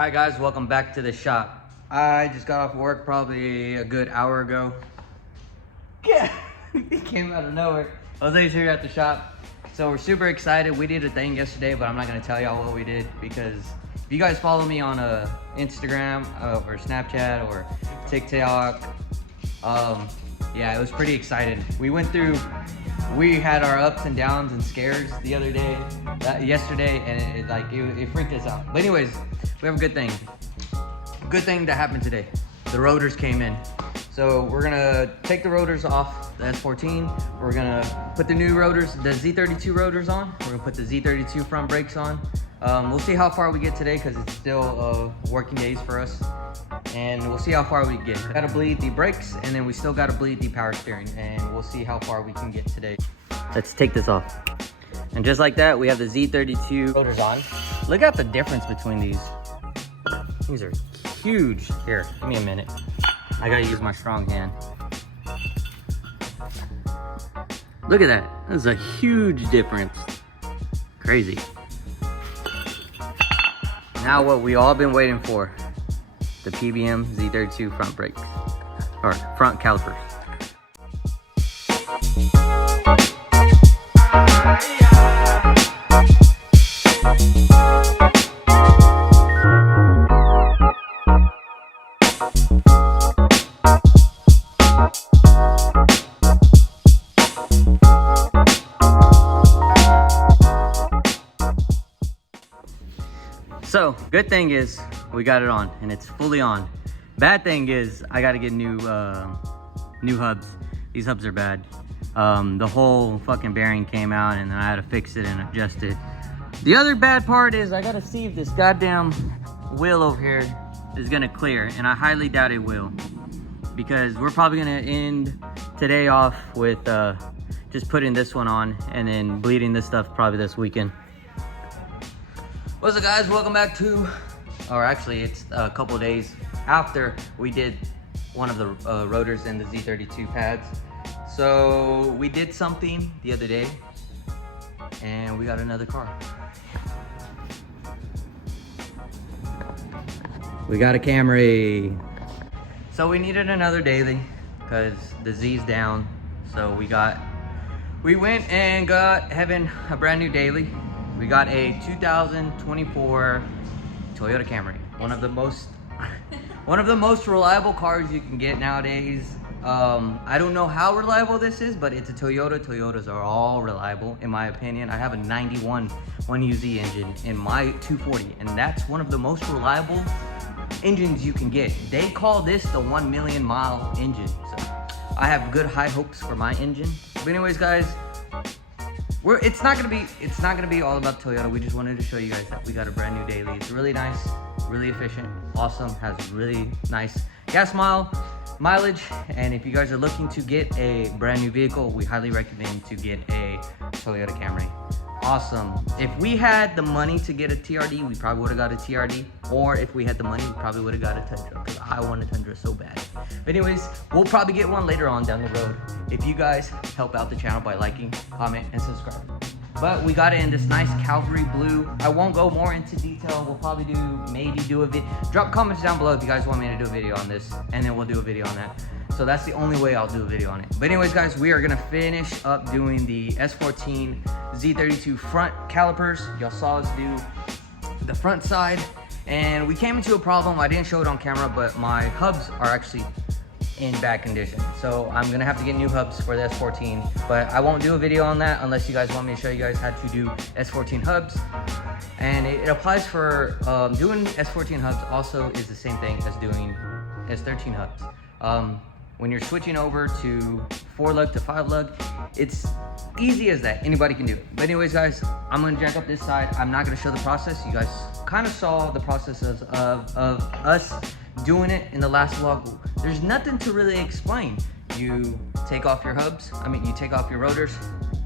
Alright guys, welcome back to the shop. I just got off work probably a good hour ago. Yeah, he came out of nowhere. Jose's here at the shop. So we're super excited. We did a thing yesterday, but I'm not gonna tell y'all what we did because if you guys follow me on Instagram or Snapchat or TikTok, yeah, it was pretty exciting. We had our ups and downs and scares the other day, yesterday, and it freaked us out. But anyways, we have a good thing. Good thing that happened today. The rotors came in. So we're gonna take the rotors off the S14. We're gonna put the new rotors, the Z32 rotors on. We're gonna put the Z32 front brakes on. We'll see how far we get today because it's still working days for us. And we'll see how far we get. Gotta bleed the brakes, and then we still gotta bleed the power steering, and we'll see how far we can get today. Let's take this off. And just like that, we have the Z32 rotors on. Look at the difference between these. These are huge. Here, give me a minute. I gotta use my strong hand. Look at that. That's a huge difference. Crazy. Now what we all been waiting for. The PBM Z32 front brakes, or front calipers. So, good thing is we got it on and it's fully on. Bad thing is I got to get new hubs. These hubs are bad. The whole fucking bearing came out and then I had to fix it and adjust it. The other bad part is I got to see if this goddamn wheel over here is going to clear, and I highly doubt it will, because we're probably going to end today off with just putting this one on and then bleeding this stuff probably this weekend. What's up guys, welcome back to, or actually it's a couple of days after we did one of the rotors in the Z32 pads. So we did something the other day and we got another car. We got a Camry. So we needed another daily because the Z's down. So we went and got having a brand new daily. We got a 2024 Toyota Camry. One of the most reliable cars you can get nowadays. I don't know how reliable this is, but it's a Toyota. Toyotas are all reliable, in my opinion. I have a 91 1UZ engine in my 240, and that's one of the most reliable engines you can get. They call this the 1 million mile engine. So I have good high hopes for my engine. But anyways, guys, it's not gonna be all about Toyota. We just wanted to show you guys that we got a brand new daily. It's really nice, really efficient, awesome, has really nice gas mileage. And if you guys are looking to get a brand new vehicle, we highly recommend to get a Toyota Camry. Awesome. If we had the money to get a TRD, we probably would have got a TRD. Or if we had the money, we probably would have got a Tundra, because I want a Tundra so bad. But anyways, we'll probably get one later on down the road if you guys help out the channel by liking, comment, and subscribing. But we got it in this nice Calvary blue. I won't go more into detail. We'll probably maybe do a video. Drop comments down below if you guys want me to do a video on this, and then we'll do a video on that. So that's the only way I'll do a video on it. But anyways, guys, we are gonna finish up doing the S14 Z32 front calipers. Y'all saw us do the front side, and we came into a problem. I didn't show it on camera, but my hubs are actually in bad condition. So I'm gonna have to get new hubs for the S14, but I won't do a video on that unless you guys want me to show you guys how to do S14 hubs. And it applies for doing S14 hubs also is the same thing as doing S13 hubs. When you're switching over to 4-lug to 5-lug, it's easy as that. Anybody can do it. But anyways, guys, I'm gonna jack up this side. I'm not gonna show the process. You guys kind of saw the process of us doing it in the last vlog. There's nothing to really explain. You take off your hubs, you take off your rotors,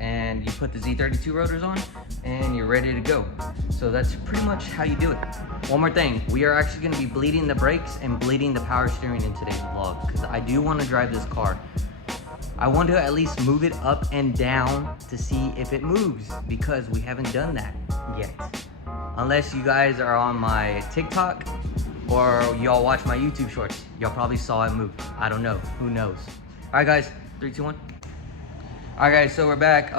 and you put the Z32 rotors on, and you're ready to go. So that's pretty much how you do it. One more thing, we are actually gonna be bleeding the brakes and bleeding the power steering in today's vlog, because I do wanna drive this car. I want to at least move it up and down to see if it moves, because we haven't done that yet. unless you guys are on my TikTok or y'all watch my YouTube shorts. Y'all probably saw it move. I don't know, who knows? All right guys, 3, 2, 1. All right guys, so we're back.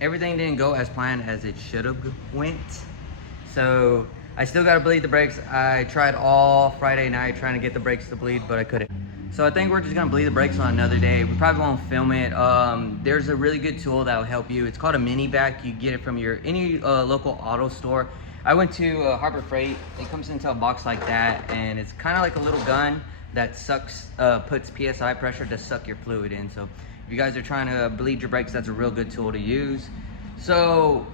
Everything didn't go as planned as it should have went. So I still gotta bleed the brakes. I tried all Friday night trying to get the brakes to bleed, but I couldn't. So I think we're just gonna bleed the brakes on another day. We probably won't film it. There's a really good tool that will help you. It's called a mini vac. You get it from any local auto store. I went to Harbor Freight. It comes into a box like that, and it's kind of like a little gun that sucks, puts PSI pressure to suck your fluid in. So if you guys are trying to bleed your brakes, that's a real good tool to use. So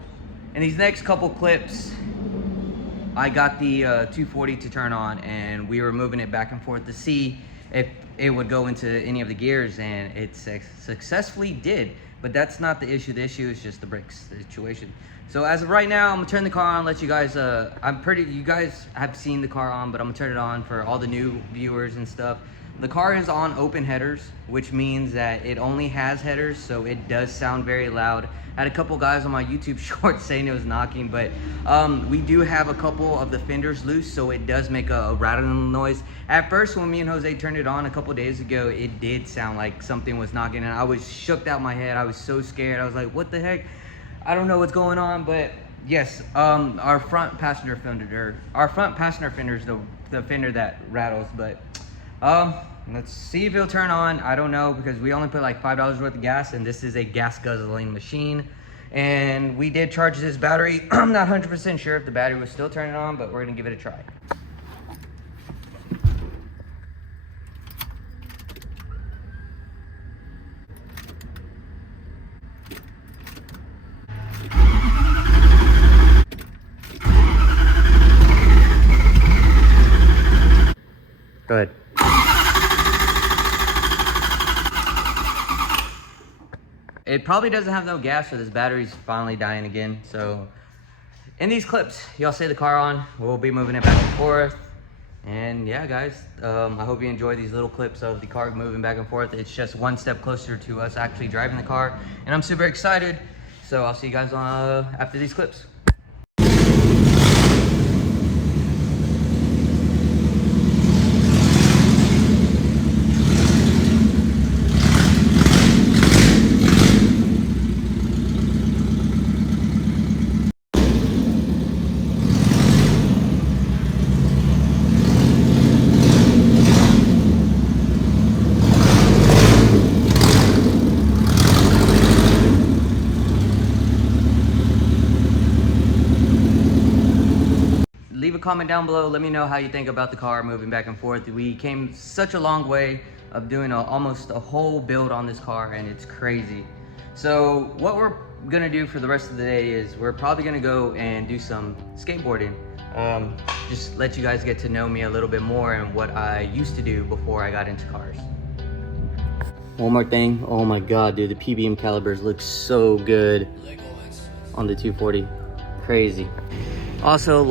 in these next couple clips, I got the 240 to turn on, and we were moving it back and forth to see if it would go into any of the gears, and it successfully did. But that's not the issue. The issue is just the brakes situation. So as of right now, I'm gonna turn the car on, let you guys, you guys have seen the car on, but I'm gonna turn it on for all the new viewers and stuff. The car is on open headers, which means that it only has headers, so it does sound very loud. I had a couple guys on my YouTube shorts saying it was knocking, but we do have a couple of the fenders loose, so it does make a rattling noise. At first, when me and Jose turned it on a couple days ago, it did sound like something was knocking, and I was shook out my head. I was so scared. I was like, what the heck? I don't know what's going on, but yes, our front passenger fender is the fender that rattles, but let's see if it'll turn on. I don't know, because we only put like $5 worth of gas, and this is a gas guzzling machine. And we did charge this battery. I'm not 100% sure if the battery was still turning on, but we're gonna give it a try. Go ahead. It probably doesn't have no gas, so this battery's finally dying again. So in these clips, y'all see the car on. We'll be moving it back and forth. And yeah, guys, I hope you enjoy these little clips of the car moving back and forth. It's just one step closer to us actually driving the car, and I'm super excited. So I'll see you guys after these clips. Leave a comment down below. Let me know how you think about the car moving back and forth. We came such a long way of doing almost a whole build on this car, and it's crazy. So what we're gonna do for the rest of the day is we're probably gonna go and do some skateboarding. Just let you guys get to know me a little bit more and what I used to do before I got into cars. One more thing. Oh my god, dude, the PBM calipers look so good on the 240. Crazy. Also,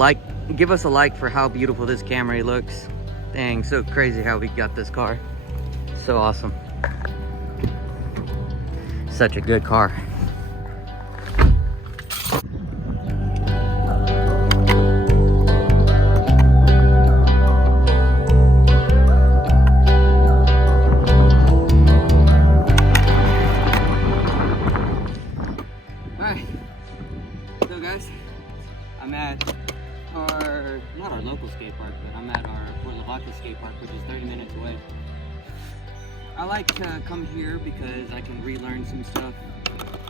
give us a like for how beautiful this Camry looks. Dang, so crazy how we got this car. So awesome. Such a good car. Alright, so guys, I'm at not our local skate park, but I'm at our Fort Lavaca skate park, which is 30 minutes away. I like to come here because I can relearn some stuff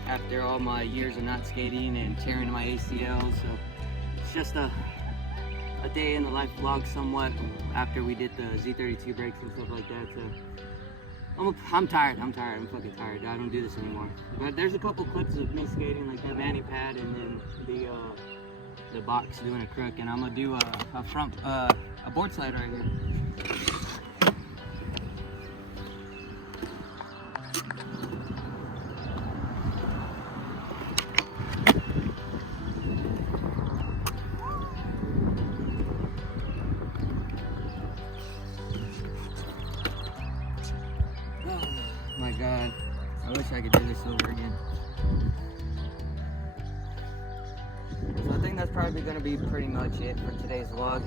after all my years of not skating and tearing my ACL. So it's just a day in the life vlog somewhat after we did the Z32 brakes and stuff like that. So I'm tired. I'm fucking tired. I don't do this anymore. But there's a couple clips of me skating, like that vanny pad and then the box doing a crook, and I'm gonna do a board slide right here. Oh my god, I wish I could do this over again. So I think that's probably gonna be pretty much it for today's vlog.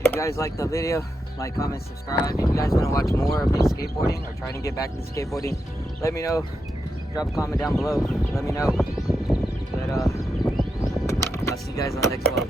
If you guys like the video, like, comment, subscribe. If you guys want to watch more of me skateboarding or try to get back to skateboarding, let me know. Drop a comment down below. Let me know. But I'll see you guys on the next vlog.